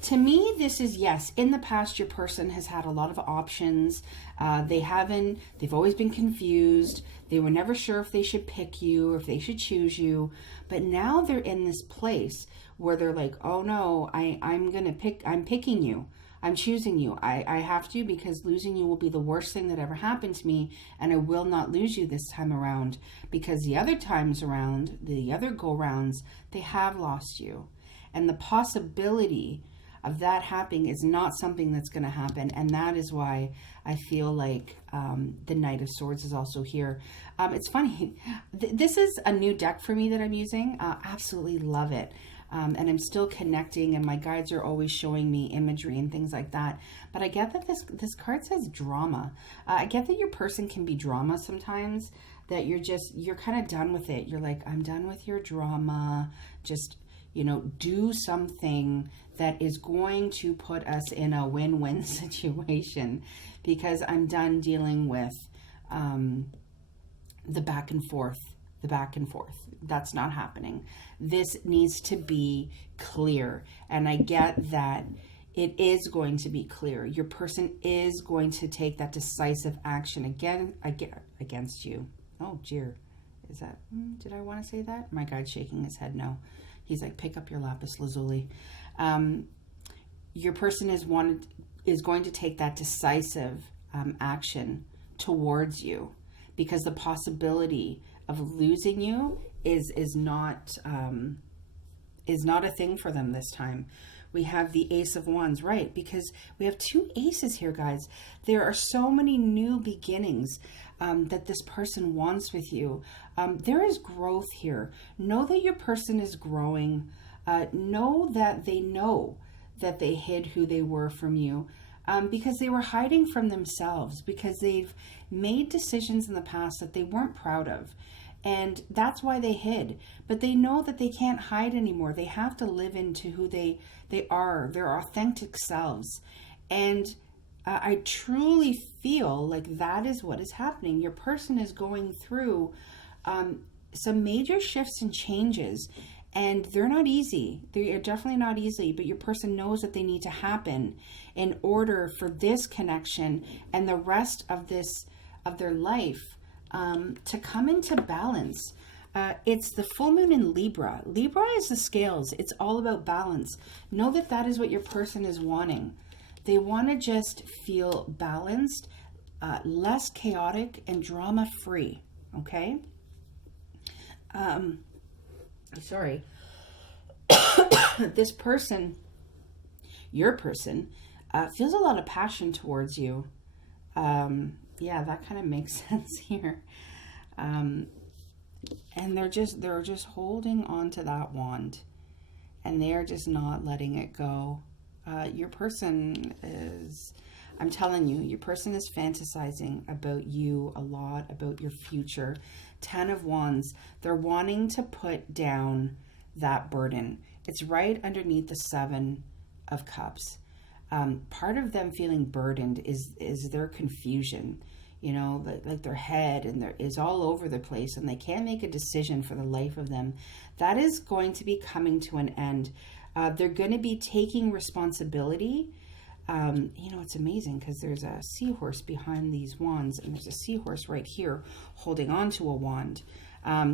to me, this is, yes, in the past, your person has had a lot of options. They've always been confused. They were never sure if they should pick you or if they should choose you. But now they're in this place where they're like, oh no, I'm picking you. I'm choosing you. I have to, because losing you will be the worst thing that ever happened to me, and I will not lose you this time around, because the other times around, the other go-rounds, they have lost you. And the possibility of that happening is not something that's going to happen, and that is why I feel like the Knight of Swords is also here. It's funny. This is a new deck for me that I'm using. Absolutely love it. And I'm still connecting, and my guides are always showing me imagery and things like that. But I get that this card says drama. I get that your person can be drama sometimes, that you're kind of done with it. You're like, I'm done with your drama. Just, do something that is going to put us in a win-win situation, because I'm done dealing with the back and forth. That's not happening. This needs to be clear. And I get that it is going to be clear. Your person is going to take that decisive action against you. Oh, dear. Is that, did I want to say that? My guide's shaking his head no. He's like, pick up your lapis lazuli. Your person is going to take that decisive action towards you, because the possibility of losing you is not a thing for them this time. We have the Ace of Wands, right? Because we have two aces here, guys. There are so many new beginnings that this person wants with you. There is growth here. Know that your person is growing. Know that they hid who they were from you, because they were hiding from themselves, because they've made decisions in the past that they weren't proud of. And that's why they hid. But they know that they can't hide anymore. They have to live into who they are, their authentic selves. And I truly feel like that is what is happening. Your person is going through some major shifts and changes. And they're not easy. They are definitely not easy. But your person knows that they need to happen in order for this connection and the rest of their life to come into balance. It's the full moon in Libra. Libra is the scales. It's all about balance. Know that that is what your person is wanting. They want to just feel balanced, less chaotic, and drama free. Okay? Sorry. This person, your person, feels a lot of passion towards you. Yeah, that kind of makes sense here. And they're just holding on to that wand, and they're just not letting it go. Your person is, I'm telling you, your person is fantasizing about you a lot, about your future. 10 of Wands. They're wanting to put down that burden. It's right underneath the 7 of Cups. Part of them feeling burdened is their confusion. You know, like their head is all over the place, and they can't make a decision for the life of them. That is going to be coming to an end. They're going to be taking responsibility. You know, it's amazing because there's a seahorse behind these wands, and there's a seahorse right here holding on to a wand.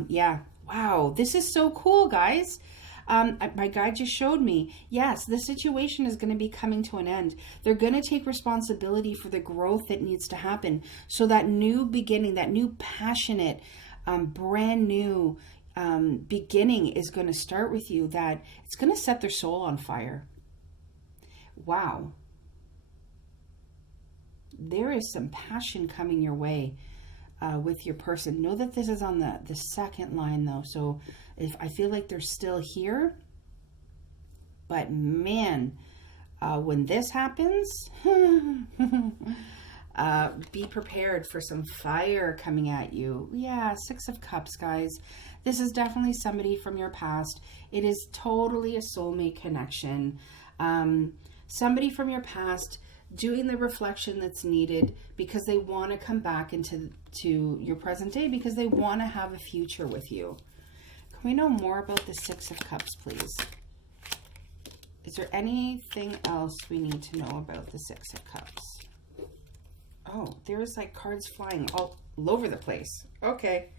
Yeah, wow, this is so cool, guys. My guide just showed me, yes, the situation is going to be coming to an end. They're going to take responsibility for the growth that needs to happen. So that new beginning, that new passionate, brand new beginning is going to start with you, that it's going to set their soul on fire. Wow. There is some passion coming your way with your person. Know that this is on the second line, though. So if I feel like they're still here, but man, when this happens, be prepared for some fire coming at you. Yeah, 6 of Cups, guys. This is definitely somebody from your past. It is totally a soulmate connection. Somebody from your past doing the reflection that's needed because they want to come back into your present day, because they want to have a future with you. Can we know more about the 6 of Cups, please? Is there anything else we need to know about the 6 of Cups? Oh, there's like cards flying all over the place. Okay,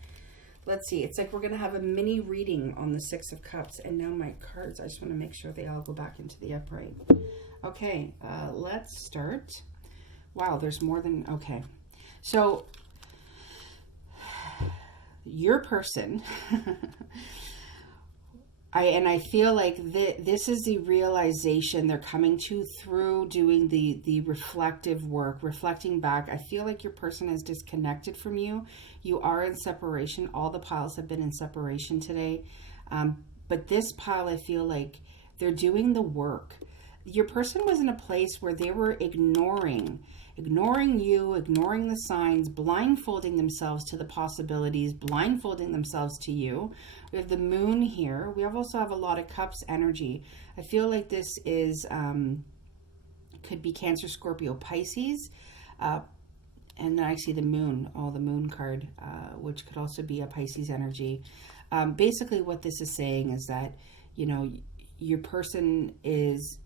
let's see. It's like we're going to have a mini reading on the 6 of Cups. And now my cards, I just want to make sure they all go back into the upright. Okay, let's start. Wow, there's more than... Okay, so your person... I feel like this is the realization they're coming to through doing the reflective work, reflecting back. I feel like your person is disconnected from you. You are in separation. All the piles have been in separation today. But this pile, I feel like they're doing the work. Your person was in a place where they were ignoring you, ignoring the signs, blindfolding themselves to the possibilities, blindfolding themselves to you. We have the moon here. We also have a lot of Cups energy. I feel like this is, could be Cancer, Scorpio, Pisces. And then I see the moon, the moon card, which could also be a Pisces energy. Basically what this is saying is that, you know, your person is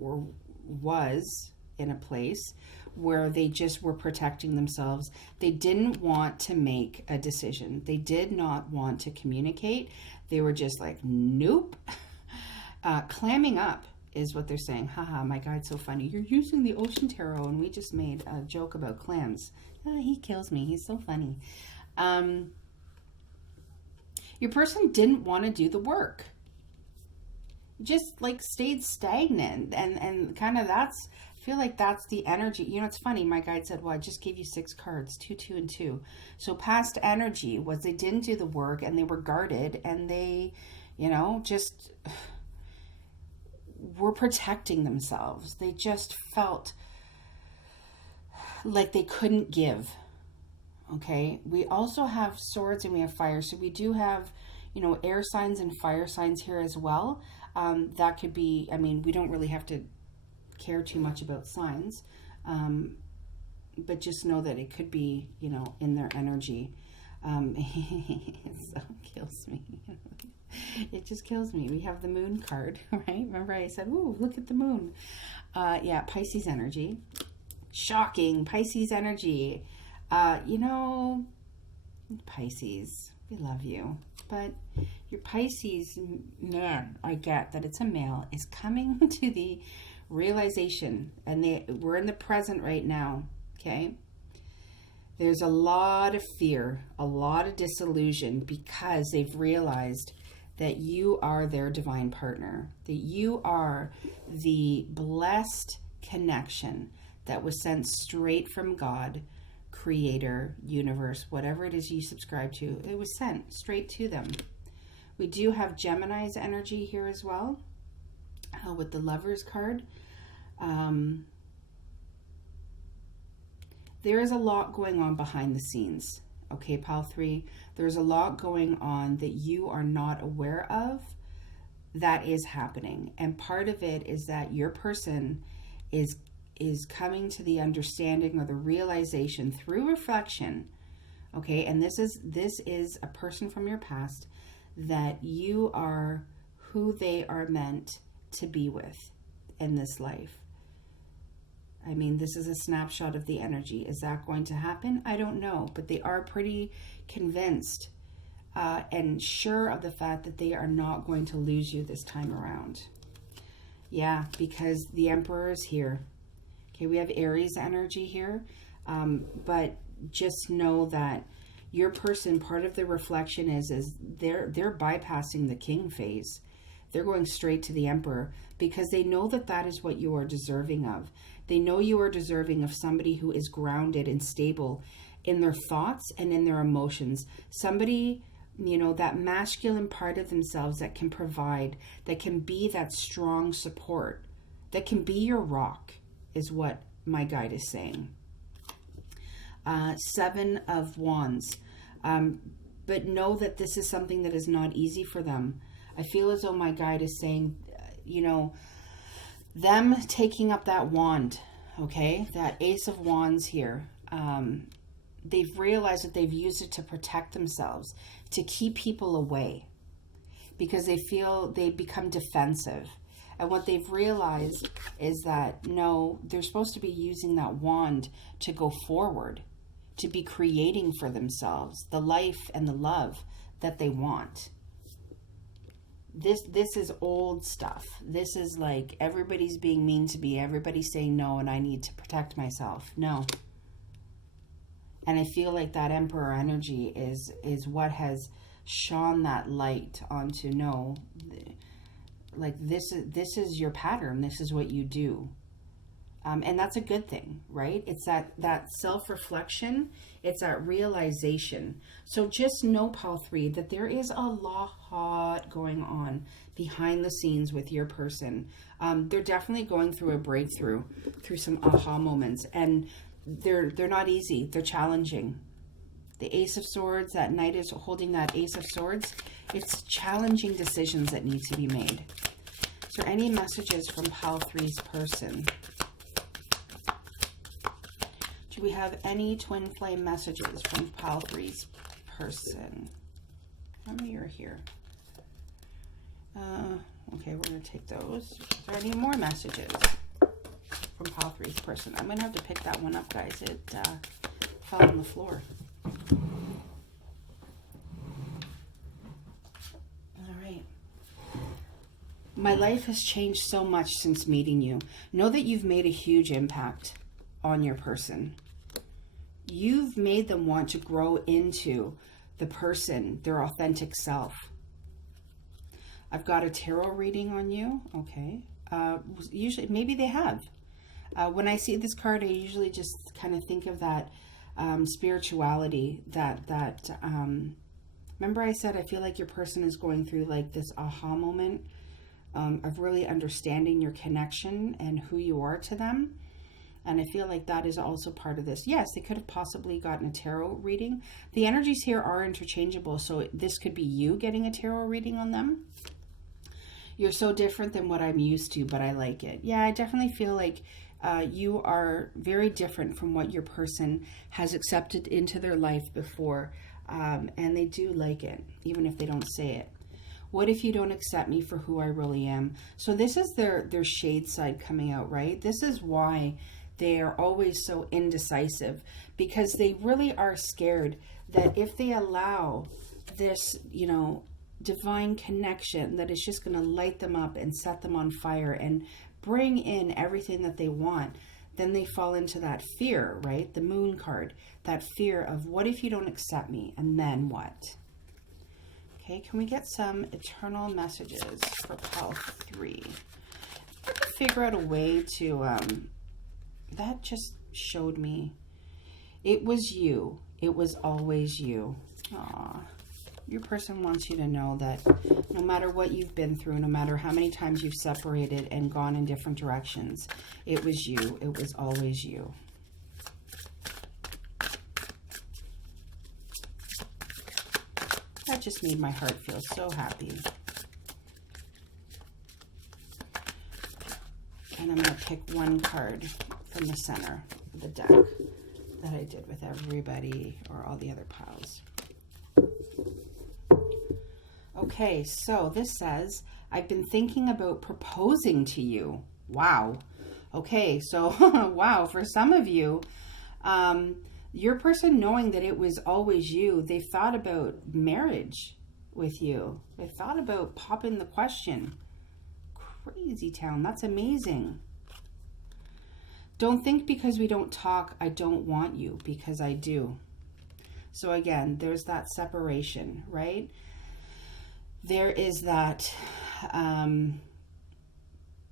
or was in a place where they just were protecting themselves. They didn't want to make a decision. They did not want to communicate. They were just like, nope. Clamming up is what they're saying. Haha, my guide's so funny. You're using the Ocean Tarot, and we just made a joke about clams. He kills me. He's so funny. Your person didn't want to do the work. Just like stayed stagnant, and kind of I feel like that's the energy. You know, it's funny. My guide said, well, I just gave you 6 cards, 2, 2, and 2. So past energy was they didn't do the work, and they were guarded, and they, you know, just were protecting themselves. They just felt like they couldn't give. Okay, we also have swords and we have fire. So we do have, you know, air signs and fire signs here as well. That could be, I mean, we don't really have to care too much about signs, but just know that it could be, you know, in their energy. It so kills me. It just kills me. We have the moon card, right? Remember I said, ooh, look at the moon. Yeah, Pisces energy. Shocking, Pisces energy. You know, Pisces, we love you. But your Pisces, man, I get that it's a male, is coming to the realization, and we're in the present right now, okay? There's a lot of fear, a lot of disillusion, because they've realized that you are their divine partner, that you are the blessed connection that was sent straight from God, Creator, universe, whatever it is you subscribe to. It was sent straight to them. We do have Gemini's energy here as well, with the Lovers card. There is a lot going on behind the scenes. Okay, Pile 3, there's a lot going on that you are not aware of that is happening. And part of it is that your person is coming to the understanding or the realization through reflection, okay, and this is a person from your past, that you are who they are meant to be with in this life. I mean, this is a snapshot of the energy. Is that going to happen? I don't know, but they are pretty convinced and sure of the fact that they are not going to lose you this time around. Yeah, because the Emperor is here. Okay, we have Aries energy here, but just know that your person, part of the reflection is they're bypassing the King phase. They're going straight to the Emperor because they know that is what you are deserving of. They know you are deserving of somebody who is grounded and stable in their thoughts and in their emotions. Somebody, you know, that masculine part of themselves that can provide, that can be that strong support, that can be your rock, is what my guide is saying. 7 of Wands. But know that this is something that is not easy for them. I feel as though my guide is saying, you know, them taking up that wand, okay, that Ace of Wands here, they've realized that they've used it to protect themselves, to keep people away, because they feel they become defensive. And what they've realized is that, no, they're supposed to be using that wand to go forward, to be creating for themselves the life and the love that they want. This is old stuff. This is like everybody's being mean to me. Everybody's saying no, and I need to protect myself. No. And I feel like that Emperor energy is what has shone that light onto, no, like this is your pattern. This is what you do. And that's a good thing, right? It's that self-reflection. It's that realization. So just know, Pile 3, that there is a lot going on behind the scenes with your person. They're definitely going through a breakthrough, through some aha moments. And they're not easy. They're challenging. The Ace of Swords, that Knight is holding that Ace of Swords. It's challenging decisions that need to be made. Is there any messages from Pile 3's person? Do we have any twin flame messages from Pile 3's person? How many are here? Okay, we're going to take those. Is there any more messages from Pile 3's person? I'm going to have to pick that one up, guys. It fell on the floor. All right. My life has changed so much since meeting you. Know that you've made a huge impact on your person. You've made them want to grow into the person, their authentic self. I've got a tarot reading on you. Okay. Usually, maybe they have. When I see this card, I usually just kind of think of that spirituality, remember I said I feel like your person is going through like this aha moment of really understanding your connection and who you are to them. And I feel like that is also part of this. Yes, they could have possibly gotten a tarot reading. The energies here are interchangeable. So this could be you getting a tarot reading on them. You're so different than what I'm used to, but I like it. Yeah, I definitely feel like you are very different from what your person has accepted into their life before. And they do like it, even if they don't say it. What if you don't accept me for who I really am? So this is their shade side coming out, right? This is why they are always so indecisive, because they really are scared that if they allow this, you know, divine connection, that is just going to light them up and set them on fire and bring in everything that they want, then they fall into that fear, right? The moon card, that fear of what if you don't accept me, and then what? Okay, can we get some eternal messages for pile 3? I can figure out a way to, that just showed me. It was you. It was always you. Aw. Your person wants you to know that no matter what you've been through, no matter how many times you've separated and gone in different directions, it was you. It was always you. That just made my heart feel so happy. And I'm going to pick one card from the center of the deck that I did with everybody or all the other piles. Okay, so this says, I've been thinking about proposing to you. Wow. Okay, so wow, for some of you, your person knowing that it was always you, they thought about marriage with you. They thought about popping the question. Crazy town. That's amazing. Don't think because we don't talk, I don't want you, because I do. So again, there's that separation, right? There is that,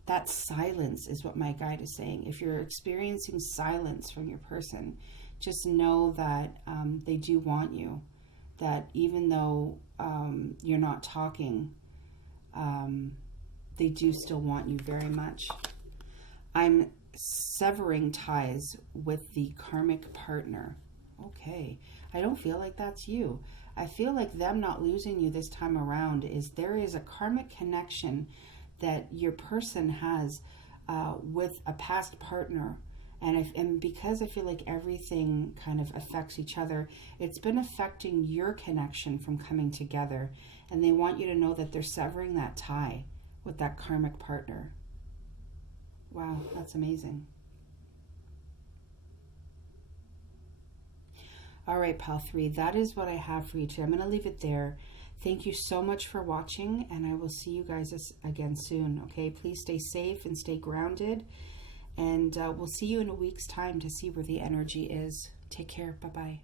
that silence is what my guide is saying. If you're experiencing silence from your person, just know that they do want you. That even though you're not talking, they do still want you very much. I'm severing ties with the karmic partner. Okay, I don't feel like that's you. I feel like them not losing you this time around is there is a karmic connection that your person has with a past partner. And because I feel like everything kind of affects each other, it's been affecting your connection from coming together. And they want you to know that they're severing that tie with that karmic partner. Wow, that's amazing. All right, pile 3, that is what I have for you today. I'm going to leave it there. Thank you so much for watching, and I will see you guys again soon, okay? Please stay safe and stay grounded, and we'll see you in a week's time to see where the energy is. Take care. Bye-bye.